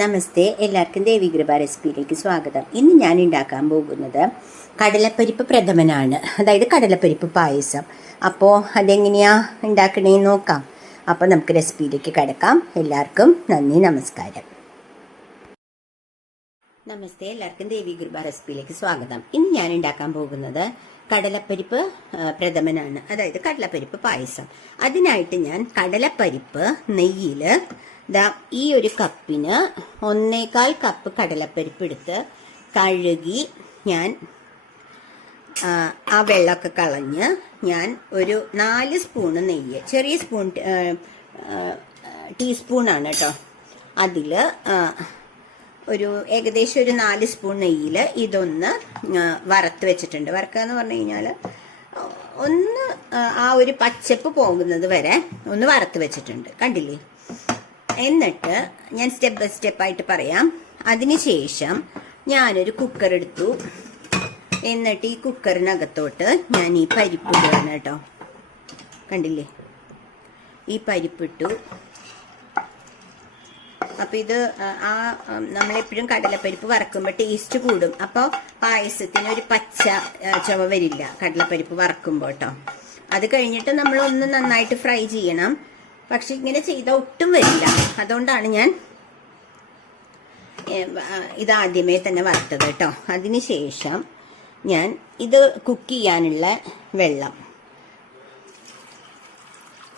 നമസ്തേ, എല്ലാവർക്കും ദേവികൃപ റെസിപ്പിയിലേക്ക് സ്വാഗതം. ഇന്ന് ഞാൻ ഉണ്ടാക്കാൻ പോകുന്നത് കടലപ്പരിപ്പ് പ്രഥമനാണ്, അതായത് കടലപ്പരിപ്പ് പായസം. അപ്പോൾ അതെങ്ങനെയാണ് ഉണ്ടാക്കണേന്ന് നോക്കാം. അപ്പോൾ നമുക്ക് റെസിപ്പിയിലേക്ക് കിടക്കാം. എല്ലാവർക്കും നന്ദി, നമസ്കാരം. നമസ്തേ, എല്ലാവർക്കും ദേവികൃപ റെസിപ്പിയിലേക്ക് സ്വാഗതം. ഇന്ന് ഞാൻ ഉണ്ടാക്കാൻ പോകുന്നത് കടലപ്പരിപ്പ് പ്രഥമനാണ്, അതായത് കടലപ്പരിപ്പ് പായസം. അതിനായിട്ട് ഞാൻ കടലപ്പരിപ്പ് നെയ്യിൽ ഈ ഒരു കപ്പിന് 1/4 കപ്പ് കടലപ്പരിപ്പ് എടുത്ത് കഴുകി ഞാൻ ആ വെള്ളമൊക്കെ കളഞ്ഞ് ഞാൻ ഒരു 4 സ്പൂണ് നെയ്യ്, ചെറിയ സ്പൂൺ ടീസ്പൂണാണ് കേട്ടോ, അതിൽ ഒരു ഏകദേശം ഒരു 4 സ്പൂൺ നെയ്യിൽ ഇതൊന്ന് വറുത്ത് വെച്ചിട്ടുണ്ട്. വറുക്കുക എന്ന് പറഞ്ഞു കഴിഞ്ഞാൽ ഒന്ന് ആ ഒരു പച്ചപ്പ് പോകുന്നത് വരെ ഒന്ന് വറുത്ത് വെച്ചിട്ടുണ്ട്, കണ്ടില്ലേ. എന്നിട്ട് ഞാൻ സ്റ്റെപ്പ് ബൈ സ്റ്റെപ്പായിട്ട് പറയാം. അതിനുശേഷം ഞാനൊരു കുക്കർ എടുത്തു. എന്നിട്ട് ഈ കുക്കറിനകത്തോട്ട് ഞാൻ ഈ പരിപ്പ് ഇടുകയാണ് കേട്ടോ, കണ്ടില്ലേ, ഈ പരിപ്പിട്ടു. അപ്പം ഇത് നമ്മളെപ്പോഴും കടലപ്പരിപ്പ് വറക്കുമ്പോൾ ടേസ്റ്റ് കൂടും. അപ്പോൾ പായസത്തിന് ഒരു പച്ച ചുവ വരില്ല കടലപ്പരിപ്പ് വറക്കുമ്പോൾ കേട്ടോ. അത് കഴിഞ്ഞിട്ട് നമ്മളൊന്ന് നന്നായിട്ട് ഫ്രൈ ചെയ്യണം. പക്ഷെ ഇങ്ങനെ ചെയ്താൽ ഒട്ടും വരില്ല. അതുകൊണ്ടാണ് ഞാൻ ഇത് ആദ്യമേ തന്നെ വറുത്തത് കേട്ടോ. അതിനുശേഷം ഞാൻ ഇത് കുക്ക് ചെയ്യാനുള്ള വെള്ളം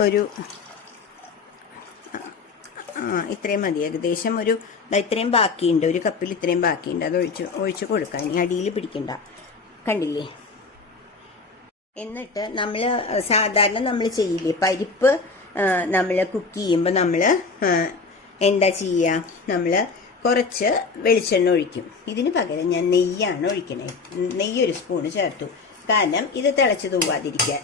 ഒരു ഇത്രയും മതി, ഏകദേശം ഒരു ഇത്രയും ബാക്കിയുണ്ട്, ഒരു കപ്പിൽ ഇത്രയും ബാക്കിയുണ്ട്. അത് ഒഴിച്ച് കൊടുക്കാം. ഇനി അടിയിൽ പിടിക്കണ്ട, കണ്ടില്ലേ. എന്നിട്ട് നമ്മൾ സാധാരണ നമ്മൾ ചെയ്യില്ലേ, പരിപ്പ് നമ്മൾ കുക്ക് ചെയ്യുമ്പോൾ നമ്മൾ എന്താ ചെയ്യുക, നമ്മൾ കുറച്ച് വെളിച്ചെണ്ണ ഒഴിക്കും. ഇതിന് പകരം ഞാൻ നെയ്യാണ് ഒഴിക്കണേ. നെയ്യ് ഒരു സ്പൂണ് ചേർത്തു, കാരണം ഇത് തിളച്ച് തൂവാതിരിക്കാൻ.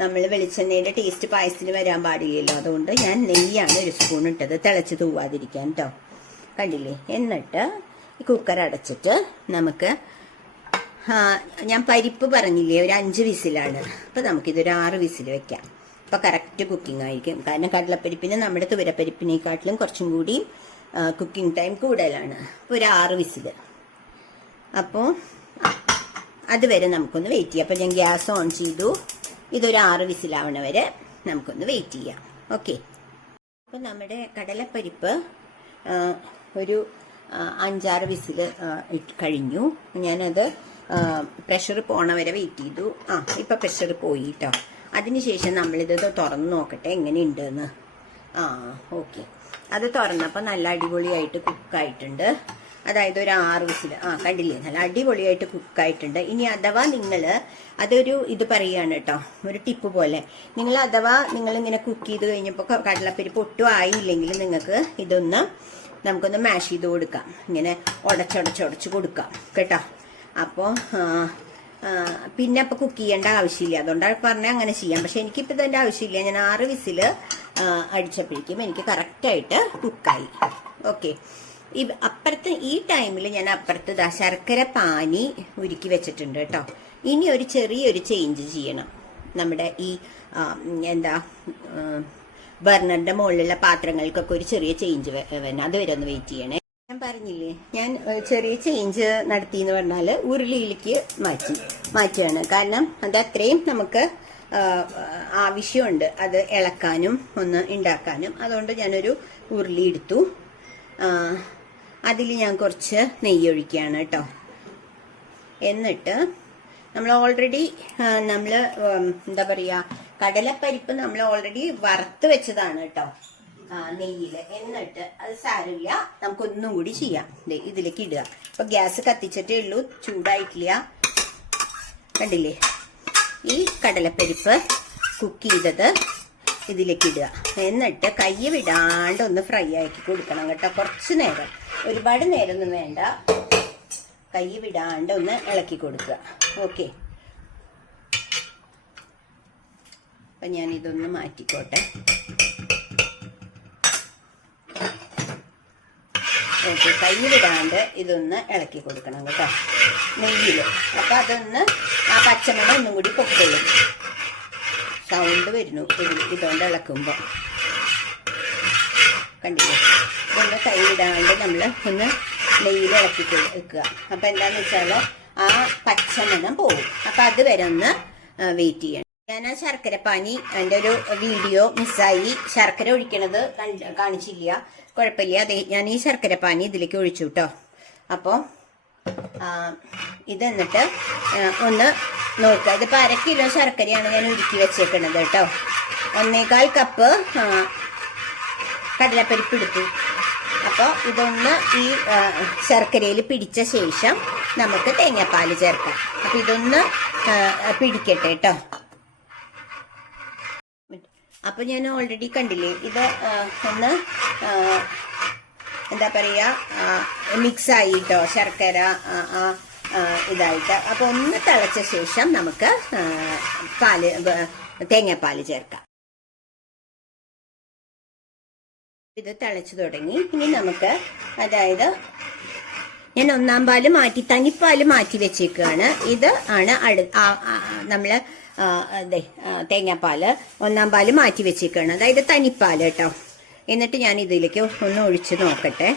നമ്മൾ വെളിച്ചെണ്ണയുടെ ടേസ്റ്റ് പായസത്തിന് വരാൻ പാടില്ലല്ലോ, അതുകൊണ്ട് ഞാൻ നെയ്യാണ് ഒരു സ്പൂൺ ഇട്ടത്, തിളച്ച് തൂവാതിരിക്കാൻ കേട്ടോ, കണ്ടില്ലേ. എന്നിട്ട് ഈ കുക്കർ അടച്ചിട്ട് നമുക്ക് ഞാൻ പരിപ്പ് പറഞ്ഞില്ലേ ഒരു 5 വിസിലാണ്, അപ്പോൾ നമുക്കിതൊരു 6 വിസിൽ വെക്കാം. അപ്പോൾ കറക്റ്റ് കുക്കിംഗ് ആയിരിക്കും. കാരണം കടലപ്പരിപ്പിന് നമ്മുടെ തുവരപ്പരിപ്പിനെക്കാട്ടിലും കുറച്ചും കൂടി കുക്കിംഗ് ടൈം കൂടുതലാണ്. അപ്പോൾ ഒരു 6 വിസിൽ. അപ്പോൾ അതുവരെ നമുക്കൊന്ന് വെയിറ്റ് ചെയ്യാം. അപ്പോൾ ഞാൻ ഗ്യാസ് ഓൺ ചെയ്തു. ഇതൊരു 6 വിസിലാവണ വരെ നമുക്കൊന്ന് വെയിറ്റ് ചെയ്യാം. ഓക്കെ. അപ്പോൾ നമ്മുടെ കടലപ്പരിപ്പ് ഒരു 5-6 വിസിൽ കഴിഞ്ഞു. ഞാനത് പ്രഷർ പോണ വരെ വെയിറ്റ് ചെയ്തു. ഇപ്പം പ്രഷർ പോയി കേട്ടോ. അതിനുശേഷം നമ്മളിത് തുറന്ന് നോക്കട്ടെ എങ്ങനെയുണ്ടെന്ന്. ഓക്കെ. അത് തുറന്നപ്പോൾ നല്ല അടിപൊളിയായിട്ട് കുക്കായിട്ടുണ്ട്. അതായത് ഒരു 6 വിസിൽ. കണ്ടില്ലേ, നല്ല അടിപൊളിയായിട്ട് കുക്കായിട്ടുണ്ട്. ഇനി അഥവാ നിങ്ങൾ അതൊരു ഇത് പറയുകയാണ് കേട്ടോ, ഒരു ടിപ്പ് പോലെ, നിങ്ങൾ അഥവാ നിങ്ങളിങ്ങനെ കുക്ക് ചെയ്ത് കഴിഞ്ഞപ്പോൾ കടലപ്പരിപ്പ് ഒട്ടും ആയില്ലെങ്കിൽ നിങ്ങൾക്ക് നമുക്കൊന്ന് മാഷ് ചെയ്ത് കൊടുക്കാം. ഇങ്ങനെ ഉടച്ചുടച്ച് കൊടുക്കാം കേട്ടോ. അപ്പോൾ പിന്നെ അപ്പോൾ കുക്ക് ചെയ്യേണ്ട ആവശ്യമില്ല. അതുകൊണ്ടാണ് പറഞ്ഞാൽ അങ്ങനെ ചെയ്യാം. പക്ഷെ എനിക്കിപ്പോൾ ഇതിൻ്റെ ആവശ്യമില്ല. ഞാൻ 6 വിസിൽ അടിച്ചപ്പോഴേക്കും എനിക്ക് കറക്റ്റായിട്ട് കുക്കായി. ഓക്കെ. അപ്പുറത്ത് ഈ ടൈമിൽ ഞാൻ അപ്പുറത്ത് ശർക്കര പാനി ഉരുക്കി വെച്ചിട്ടുണ്ട് കേട്ടോ. ഇനി ഒരു ചെറിയൊരു ചേഞ്ച് ചെയ്യണം. നമ്മുടെ ഈ ബർണറിന്റെ മുകളിലുള്ള പാത്രങ്ങൾക്കൊക്കെ ഒരു ചെറിയ ചേഞ്ച് വേണം. അതുവരെ ഒന്ന് വെയിറ്റ് ചെയ്യണേ. ഞാൻ പറഞ്ഞില്ലേ, ഞാൻ ചെറിയ ചേഞ്ച് നടത്തി എന്ന് പറഞ്ഞാൽ ഉരുളിയിലേക്ക് മാറ്റുകയാണ്. കാരണം അത് അത്രയും നമുക്ക് ആവശ്യമുണ്ട്, അത് ഇളക്കാനും ഒന്ന് ഉണ്ടാക്കാനും. അതുകൊണ്ട് ഞാനൊരു ഉരുളി എടുത്തു. അതിൽ ഞാൻ കുറച്ച് നെയ്യ് ഒഴിക്കുകയാണ് കേട്ടോ. എന്നിട്ട് നമ്മൾ ഓൾറെഡി എന്താ പറയുക, കടലപ്പരിപ്പ് നമ്മൾ ഓൾറെഡി വറുത്ത് വെച്ചതാണ് കേട്ടോ നെയ്യിൽ. എന്നിട്ട് അത് സാരമില്ല, നമുക്കൊന്നും കൂടി ചെയ്യാം. ഇതിലേക്ക് ഇടുക. ഇപ്പൊ ഗ്യാസ് കത്തിച്ചിട്ടേ ഉള്ളൂ, ചൂടായിട്ടില്ല. കണ്ടില്ലേ, ഈ കടലപ്പരിപ്പ് കുക്ക് ചെയ്തത് ഇതിലേക്ക് ഇടുക. എന്നിട്ട് കൈ വിടാണ്ട് ഒന്ന് ഫ്രൈ ആക്കി കൊടുക്കണം കേട്ടോ. കുറച്ച് നേരം, ഒരുപാട് നേരമൊന്നും വേണ്ട. കൈ വിടാണ്ട് ഒന്ന് ഇളക്കി കൊടുക്കുക. ഓക്കെ. അപ്പം ഞാൻ ഇതൊന്ന് മാറ്റിക്കോട്ടെ. ഓക്കെ. കൈ വിടാണ്ട് ഇതൊന്ന് ഇളക്കി കൊടുക്കണം കേട്ടോ നെയ്യിൽ. അപ്പം അതൊന്ന് ആ പച്ചമണ ഒന്നും കൂടി പൊക്കൊള്ളും. സൗണ്ട് വരുന്നു ഇതുകൊണ്ട് ഇളക്കുമ്പോൾ, കണ്ടില്ലേ. ഇതൊന്ന് കൈ ഇടാണ്ട് നമ്മൾ ഒന്ന് നെയ്യിൽ ഇളക്കി വെക്കുക. അപ്പം എന്താണെന്ന് വെച്ചാൽ ആ പച്ചമണം പോകും. അപ്പം അതുവരെ ഒന്ന് വെയിറ്റ് ചെയ്യണം. ഞാൻ ആ ശർക്കരപ്പാനി എൻ്റെ ഒരു വീഡിയോ മിസ്സായി, ശർക്കര ഒഴിക്കണത് കാണിച്ചില്ല. കുഴപ്പമില്ല, അതെ ഞാൻ ഈ ശർക്കരപ്പാനി ഇതിലേക്ക് ഒഴിച്ചു കേട്ടോ. അപ്പോൾ ഇത് എന്നിട്ട് ഒന്ന് നോക്കുക. ഇതിപ്പോൾ 1/2 കിലോ ശർക്കരയാണ് ഞാൻ ഉരുക്കി വെച്ചേക്കണത് കേട്ടോ. 1.25 കപ്പ് കടലപ്പരിപ്പ് എടുത്തു. അപ്പോൾ ഇതൊന്ന് ഈ ശർക്കരയിൽ പിടിച്ച ശേഷം നമുക്ക് തേങ്ങാപ്പാൽ ചേർക്കാം. അപ്പം ഇതൊന്ന് പിടിക്കട്ടെ കേട്ടോ. അപ്പം ഞാൻ ഓൾറെഡി കണ്ടില്ലേ, ഇത് ഒന്ന് എന്താ പറയുക മിക്സായി കേട്ടോ, ശർക്കര ഇതായിട്ട്. അപ്പോൾ ഒന്ന് തിളച്ച ശേഷം നമുക്ക് തേങ്ങാപ്പാൽ ചേർക്കാം. ഇത് തിളച്ചു തുടങ്ങി. ഇനി നമുക്ക് അതായത് ഞാൻ 1-ാം പാല് മാറ്റി തനിപ്പാല് മാറ്റി വെച്ചേക്കുകയാണ്. ഇത് ആണ് നമ്മള് തേങ്ങാപ്പാല് 1-ാം പാല് മാറ്റി വെച്ചേക്കുകയാണ്, അതായത് തനിപ്പാല് കേട്ടോ. എന്നിട്ട് ഞാൻ ഇതിലേക്ക് ഒന്ന് ഒഴിച്ച് നോക്കട്ടെ.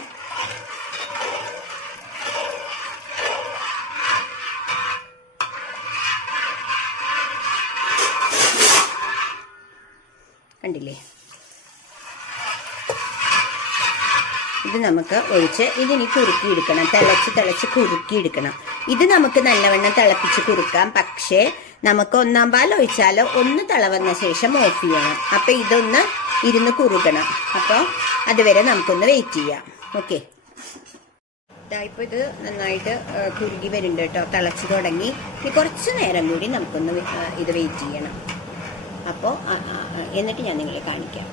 കണ്ടില്ലേ, ഇത് നമുക്ക് ഒഴിച്ച് ഇതിനി കുറുക്കിയെടുക്കണം. തിളച്ച് കുറുക്കിയെടുക്കണം. ഇത് നമുക്ക് നല്ലവണ്ണം തിളപ്പിച്ച് കുറുക്കാം. പക്ഷേ നമുക്ക് 1-ാം പാൽ ഒഴിച്ചാൽ ഒന്ന് തിളവന്ന ശേഷം ഓഫ് ചെയ്യണം. അപ്പം ഇതൊന്ന് ഇരുന്ന് കുറുകണം. അപ്പോൾ അതുവരെ നമുക്കൊന്ന് വെയിറ്റ് ചെയ്യാം. ഓക്കെ, ഇപ്പോൾ ഇത് നന്നായിട്ട് കുറുകി വരുന്നുണ്ട് കേട്ടോ, തിളച്ച് തുടങ്ങി. ഇനി കുറച്ച് നേരം കൂടി നമുക്കൊന്ന് ഇത് വെയിറ്റ് ചെയ്യണം. അപ്പോൾ എന്നിട്ട് ഞാൻ നിങ്ങളെ കാണിക്കാം.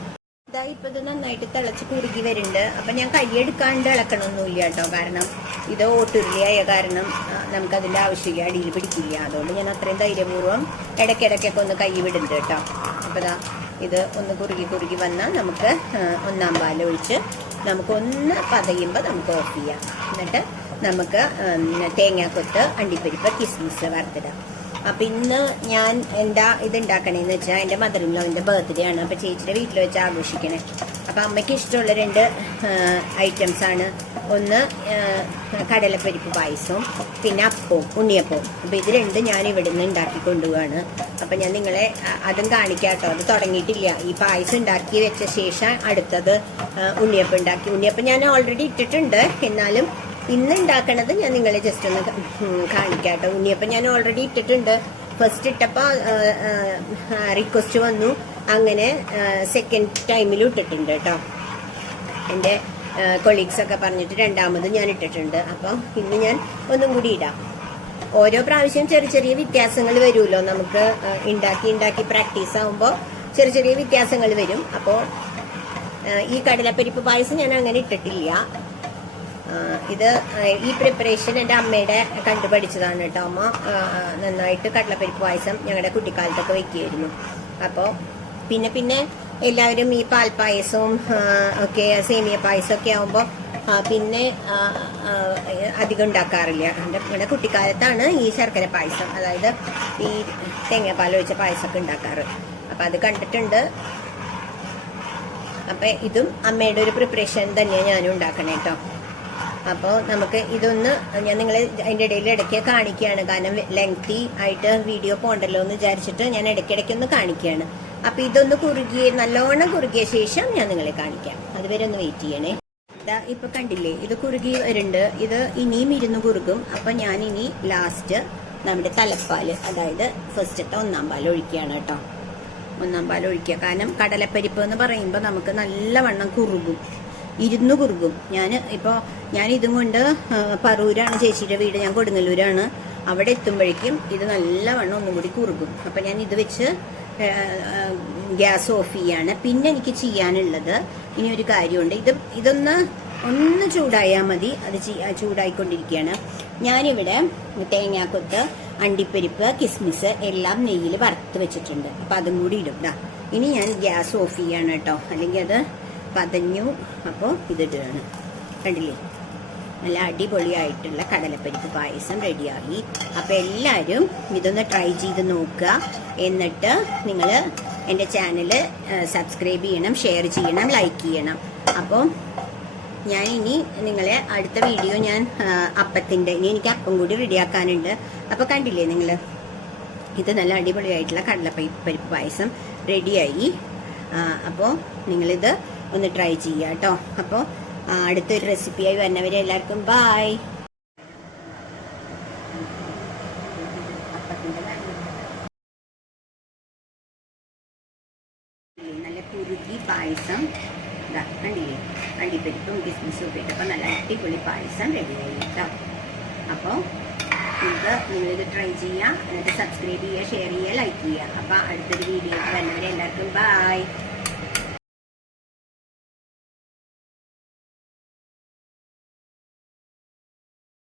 ഇപ്പൊ ഇത് നന്നായിട്ട് തിളച്ച് കുറുകി വരുന്നുണ്ട്. അപ്പൊ ഞാൻ കൈയെടുക്കാണ്ട് ഇളക്കണമൊന്നുമില്ല കേട്ടോ, കാരണം ഇത് ഓട്ടുരുളിയായ കാരണം നമുക്കതിന്റെ ആവശ്യമില്ല, അടിയിൽ പിടിക്കില്ല. അതുകൊണ്ട് ഞാൻ അത്രയും ധൈര്യപൂർവ്വം ഇടയ്ക്കിടയ്ക്കൊക്കെ ഒന്ന് കൈ വിടുന്നുണ്ട് കേട്ടോ. അപ്പൊ ഇത് ഒന്ന് കുറുകി വന്നാൽ നമുക്ക് 1-ാം പാൽ ഒഴിച്ച് നമുക്കൊന്ന് പതയുമ്പോൾ നമുക്ക് ഓഫ് ചെയ്യാം. എന്നിട്ട് നമുക്ക് തേങ്ങാക്കൊത്ത്, അണ്ടിപ്പരിപ്പ്, കിസ്മിസ് വറുത്തിടാം. അപ്പം ഇന്ന് ഞാൻ എന്താ ഇത് ഉണ്ടാക്കണേന്ന് വെച്ചാൽ എൻ്റെ മദറിൻലോൻ്റെ ബർത്ത്ഡേ ആണ്. അപ്പം ചേച്ചിയുടെ വീട്ടിൽ വെച്ച് ആഘോഷിക്കണേ. അപ്പം അമ്മയ്ക്ക് ഇഷ്ടമുള്ള 2 ഐറ്റംസാണ്. ഒന്ന് കടലപ്പരിപ്പ് പായസവും പിന്നെ അപ്പവും ഉണ്ണിയപ്പവും. അപ്പം ഇത് 2 ഞാൻ ഇവിടെ നിന്ന് ഉണ്ടാക്കി കൊണ്ടുപോവാണ്. അപ്പം ഞാൻ നിങ്ങളെ അതും കാണിക്കാം കേട്ടോ. അത് തുടങ്ങിയിട്ടില്ല. ഈ പായസം ഉണ്ടാക്കി വെച്ച ശേഷം അടുത്തത് ഉണ്ണിയപ്പം ഉണ്ടാക്കി. ഉണ്ണിയപ്പം ഞാൻ ഓൾറെഡി ഇട്ടിട്ടുണ്ട്, എന്നാലും ഇന്ന് ഉണ്ടാക്കണത് ഞാൻ നിങ്ങളെ ജസ്റ്റ് ഒന്ന് കാണിക്കാം കേട്ടോ. ഉണ്ണിയപ്പം ഞാൻ ഓൾറെഡി ഇട്ടിട്ടുണ്ട്. ഫസ്റ്റ് ഇട്ടപ്പോൾ റിക്വസ്റ്റ് വന്നു, അങ്ങനെ സെക്കൻഡ് ടൈമിലും ഇട്ടിട്ടുണ്ട് കേട്ടോ. എൻ്റെ കൊളീഗ്സൊക്കെ പറഞ്ഞിട്ട് 2ാമത് ഞാൻ ഇട്ടിട്ടുണ്ട്. അപ്പം ഇന്ന് ഞാൻ ഒന്നും കൂടി ഇടാം. ഓരോ പ്രാവശ്യം ചെറിയ വ്യത്യാസങ്ങൾ വരുമല്ലോ, നമുക്ക് ഉണ്ടാക്കി പ്രാക്ടീസ് ആകുമ്പോൾ ചെറിയ വ്യത്യാസങ്ങൾ വരും. അപ്പോൾ ഈ കടലപ്പരിപ്പ് പായസം ഞാൻ അങ്ങനെ ഇട്ടിട്ടില്ല. ഇത് ഈ പ്രിപ്പറേഷൻ എൻ്റെ അമ്മയുടെ കണ്ടുപഠിച്ചതാണ് കേട്ടോ. അമ്മ നന്നായിട്ട് കടലപ്പരിപ്പ് പായസം ഞങ്ങളുടെ കുട്ടിക്കാലത്തൊക്കെ വെക്കുമായിരുന്നു. അപ്പോൾ പിന്നെ എല്ലാവരും ഈ പാൽപ്പായസവും ഒക്കെ സേമിയ പായസമൊക്കെ ആകുമ്പോൾ പിന്നെ അധികം ഉണ്ടാക്കാറില്ല. എൻ്റെ കുട്ടിക്കാലത്താണ് ഈ ശർക്കര പായസം, അതായത് ഈ തേങ്ങാപ്പാൽ ഒഴിച്ച പായസമൊക്കെ ഉണ്ടാക്കാറ്. അപ്പം അത് കണ്ടിട്ടുണ്ട്. അപ്പം ഇതും അമ്മയുടെ ഒരു പ്രിപ്പറേഷൻ തന്നെയാണ് ഞാനും ഉണ്ടാക്കണേ കേട്ടോ. അപ്പോൾ നമുക്ക് ഇതൊന്ന് ഞാൻ നിങ്ങളെ അതിൻ്റെ ഇടയ്ക്ക് കാണിക്കുകയാണ്, കാരണം ലെങ്തി ആയിട്ട് വീഡിയോ പോകണ്ടല്ലോ എന്ന് വിചാരിച്ചിട്ട് ഞാൻ ഇടയ്ക്കിടയ്ക്കൊന്ന് കാണിക്കുകയാണ്. അപ്പോൾ ഇതൊന്ന് നല്ലോണം കുറുകിയ ശേഷം ഞാൻ നിങ്ങളെ കാണിക്കാം. അതുവരെ ഒന്ന് വെയിറ്റ് ചെയ്യണേ. ഇപ്പൊ കണ്ടില്ലേ, ഇത് കുറുകി വരുന്നുണ്ട്. ഇത് ഇനിയും ഇരുന്ന് കുറുകും. അപ്പൊ ഞാൻ ഇനി ലാസ്റ്റ് നമ്മുടെ തലപ്പാല്, അതായത് ഫസ്റ്റത്തെ 1-ാം പാൽ ഒഴിക്കുകയാണ് കേട്ടോ. 1-ാം പാൽ ഒഴിക്കുക, കാരണം കടലപ്പരിപ്പ് എന്ന് പറയുമ്പോൾ നമുക്ക് നല്ലവണ്ണം കുറുകും, ഇരുന്ന് കുറുകും. ഞാൻ ഇതും കൊണ്ട് പറൂരാണ് ചേച്ചിയുടെ വീട്, ഞാൻ കൊടുങ്ങല്ലൂരാണ്. അവിടെ എത്തുമ്പോഴേക്കും ഇത് നല്ലവണ്ണം ഒന്നും കൂടി കുറുകും. അപ്പം ഞാൻ ഇത് വെച്ച് ഗ്യാസ് ഓഫ് ചെയ്യാണ്. പിന്നെ എനിക്ക് ചെയ്യാനുള്ളത് ഇനി ഒരു കാര്യമുണ്ട്. ഇതൊന്ന് ചൂടായാൽ മതി. അത് ചൂടായിക്കൊണ്ടിരിക്കുകയാണ്. ഞാനിവിടെ തേങ്ങാക്കൊത്ത്, അണ്ടിപ്പരിപ്പ്, കിസ്മിസ് എല്ലാം നെയ്യിൽ വറുത്ത് വെച്ചിട്ടുണ്ട്. അപ്പം അതും കൂടി ഇടും. ഇനി ഞാൻ ഗ്യാസ് ഓഫ് ചെയ്യാണ് കേട്ടോ, അല്ലെങ്കിൽ അത് പതഞ്ഞു. അപ്പോൾ ഇതിടുകയാണ്. കണ്ടില്ലേ, നല്ല അടിപൊളിയായിട്ടുള്ള കടലപ്പരിപ്പ് പായസം റെഡിയായി. അപ്പോൾ എല്ലാവരും ഇതൊന്ന് ട്രൈ ചെയ്ത് നോക്കുക. എന്നിട്ട് നിങ്ങൾ എൻ്റെ ചാനൽ സബ്സ്ക്രൈബ് ചെയ്യണം, ഷെയർ ചെയ്യണം, ലൈക്ക് ചെയ്യണം. അപ്പോൾ ഞാൻ ഇനി നിങ്ങളെ അടുത്ത വീഡിയോ ഞാൻ അപ്പത്തിൻ്റെ ഇനി എനിക്ക് അപ്പം കൂടി റെഡിയാക്കാനുണ്ട്. അപ്പോൾ കണ്ടില്ലേ നിങ്ങൾ, ഇത് നല്ല അടിപൊളിയായിട്ടുള്ള കടലപ്പരിപ്പ് പായസം റെഡിയായി. അപ്പോൾ നിങ്ങളിത് ഒന്ന് ട്രൈ ചെയ്യുക കേട്ടോ. അപ്പോൾ അടുത്തൊരു റെസിപ്പിയായി വരുന്നവരെ എല്ലാവർക്കും ബായ്. നല്ല കുറുകി പായസം കണ്ടില്ലേ, അണ്ടിപ്പരിപ്പും കിസ്മിസും ഒക്കെ ഇട്ടപ്പോൾ നല്ല അടിപൊളി പായസം റെഡിയായി കേട്ടോ. അപ്പോൾ നിങ്ങളിത് ട്രൈ ചെയ്യുക, എന്നിട്ട് സബ്സ്ക്രൈബ് ചെയ്യുക, ഷെയർ ചെയ്യുക, ലൈക്ക് ചെയ്യുക. അപ്പോൾ അടുത്തൊരു വീഡിയോ വരുന്നവരെ എല്ലാവർക്കും ബായ്.